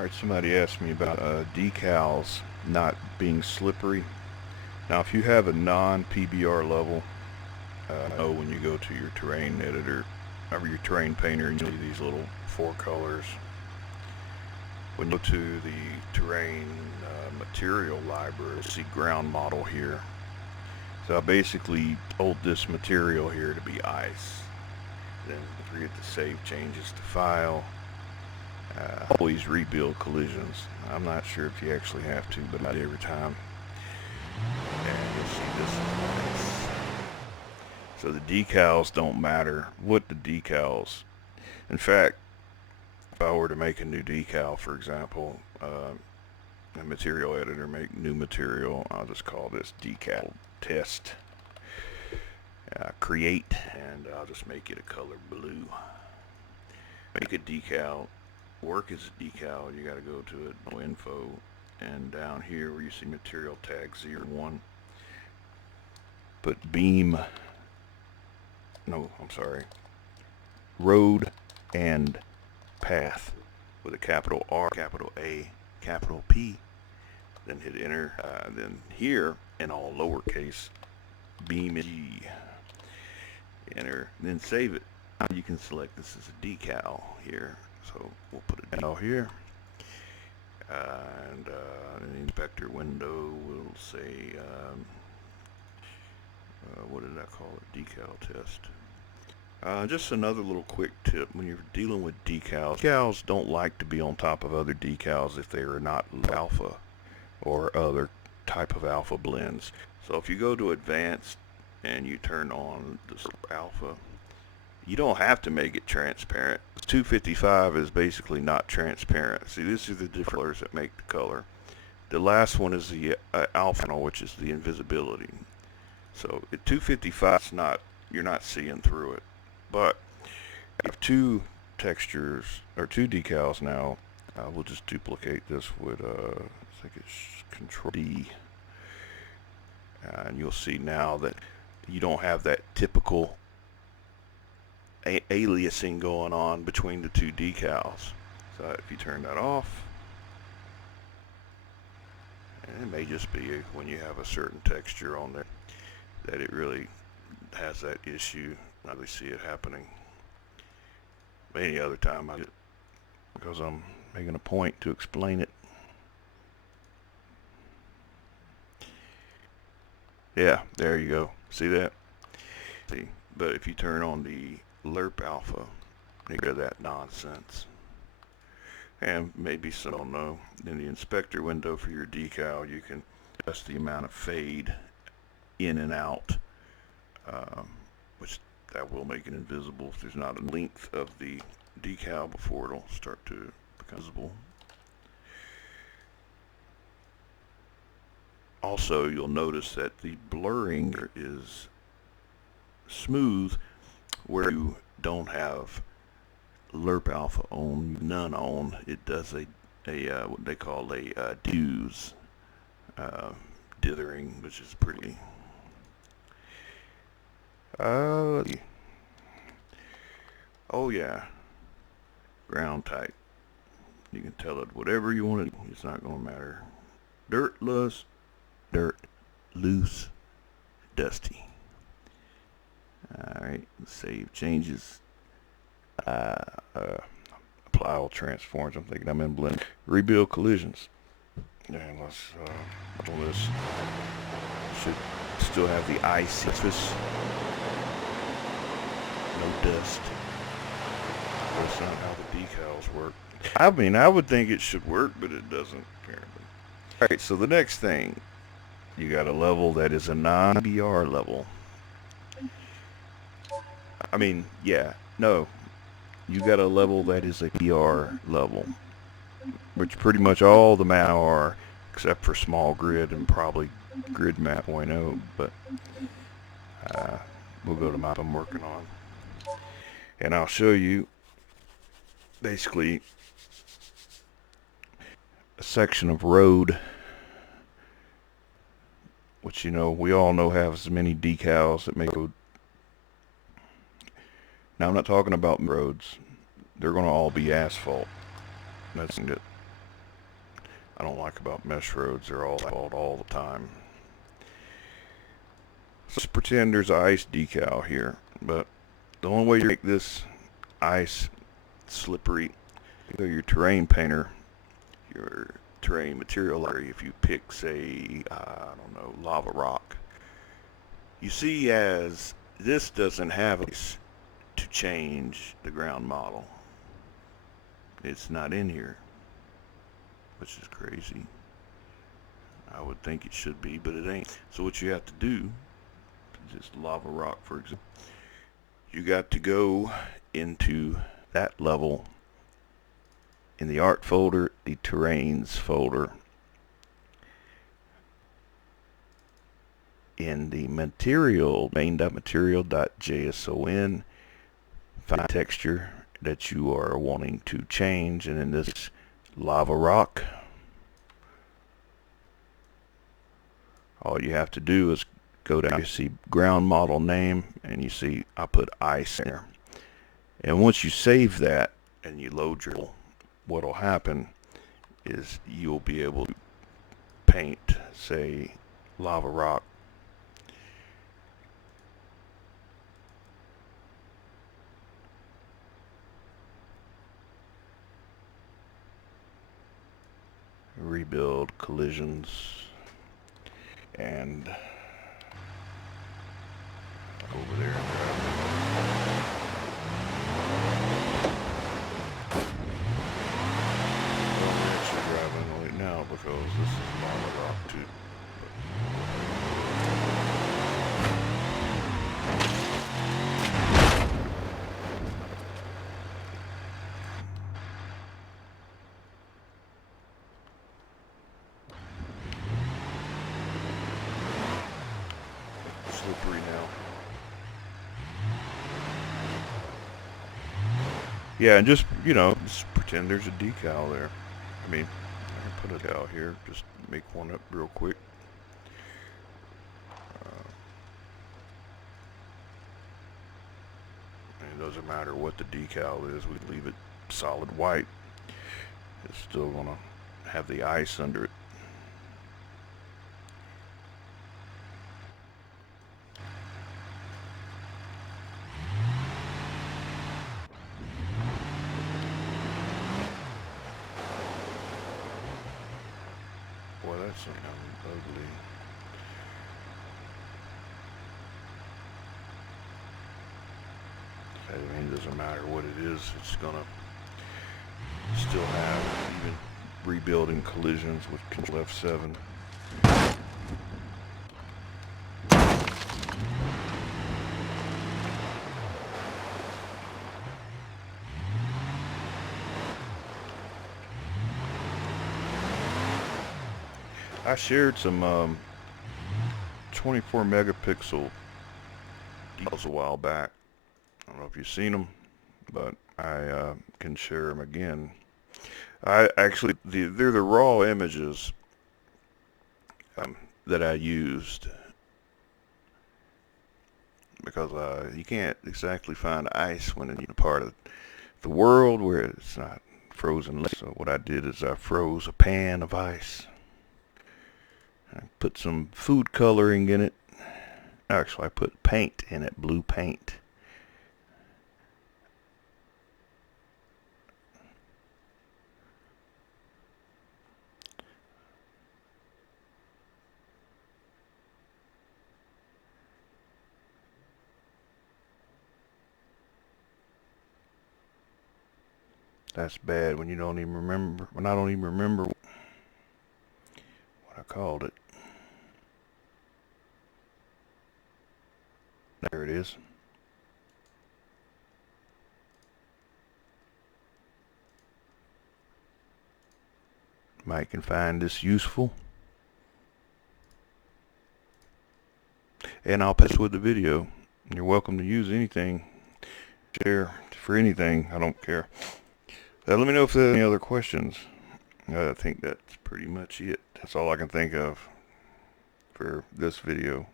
Alright, somebody asked me about decals not being slippery. Now, if you have a non-PBR level, know when you go to your terrain editor or your terrain painter and you see these little four colors. When you go to the terrain material library, you see ground model here. So I basically told this material here to be ice. Then forget to save changes to file. Always rebuild collisions. I'm not sure if you actually have to, but I do every time. And you'll see this is nice. So the decals don't matter. What the decals? In fact, if I were to make a new decal, for example, a material editor, make new material, I'll just call this decal test. Create, and I'll just make it a color blue. Make a decal. Work as a decal, you got to go to it, no info, and down here where you see material tag 01, put beam, road and path with a capital R, capital A, capital P, then hit enter, then here in all lowercase, beam G, enter, then save it. Now you can select this as a decal here. So we'll put it down here, and in the inspector window we'll say, what did I call it? Decal test. Just another little quick tip: when you're dealing with decals don't like to be on top of other decals if they are not alpha or other type of alpha blends. So if you go to advanced and you turn on this alpha, you don't have to make it transparent. 255 is basically not transparent. See, these are the different colors that make the color. The last one is the alpha, which is the invisibility. So at 255, it's not, you're not seeing through it. But I have two textures or two decals now. We'll just duplicate this with I think it's Control D, and you'll see now that you don't have that typical aliasing going on between the two decals. So if you turn that off, and it may just be when you have a certain texture on there that it really has that issue. I really see it happening. But any other time I do it because I'm making a point to explain it. Yeah, there you go. See that? See, but if you turn on the lerp alpha, get rid of that nonsense. And maybe some don't know, in the inspector window for your decal you can adjust the amount of fade in and out, which that will make it invisible if there's not a length of the decal before it'll start to become visible. Also, you'll notice that the blurring is smooth where you don't have lerp alpha on, none on. It does a what they call a diffuse dithering, which is pretty. Oh yeah, ground type. You can tell it whatever you want it. It's not going to matter. Dirtless, dirt, loose, dusty. Alright, save changes. Apply all transforms. I'm thinking I'm in blend. Rebuild collisions. And let's on this. Should still have the ice surface. No dust. That's not how the decals work. I mean, I would think it should work, but it doesn't apparently. Alright, so the next thing, you got a level that is a non-PBR level. I mean, yeah, no. You got a level that is a PR level, which pretty much all the map are, except for small grid and probably grid map 0.0, but we'll go to map I'm working on. And I'll show you basically a section of road, which you know we all know have as many decals that make road. Now I'm not talking about roads. They're going to all be asphalt. That's it. I don't like about mesh roads. They're all the time. So let's pretend there's an ice decal here, but the only way you make this ice slippery, you go your terrain painter, your terrain material area. If you pick, say, I don't know, lava rock, you see as this doesn't have ice to change the ground model. It's not in here, which is crazy. I would think it should be, but it ain't. So what you have to do, just lava rock for example, you got to go into that level in the art folder, the terrains folder, in the material, main.material.json, find texture that you are wanting to change, and in this lava rock, all you have to do is go down, you see ground model name, and you see I put ice there. And once you save that and you load your, what'll happen is you'll be able to paint, say, lava rock. Rebuild collisions and over there. Well, we're actually driving right now because this is lava rock too. Slippery now. Yeah, and just, you know, just pretend there's a decal there. I mean, I can put a decal here, just make one up real quick. And it doesn't matter what the decal is, we leave it solid white. It's still gonna have the ice under it. Boy, that's ugly. I mean, it doesn't matter what it is, it's gonna still have even rebuilding collisions with Control F7. I shared some 24 megapixel decals a while back. I don't know if you've seen them, but I can share them again. I actually, they're the raw images that I used, because you can't exactly find ice when in a part of the world where it's not frozen lake. So what I did is I froze a pan of ice. I put some food coloring in it. Actually, I put paint in it, blue paint. That's bad when you don't even remember, when I don't even remember what I called it. There it is. Might can find this useful. And I'll pass with the video. You're welcome to use anything, share for anything, I don't care. Let me know if there's any other questions. I think that's pretty much it. That's all I can think of for this video.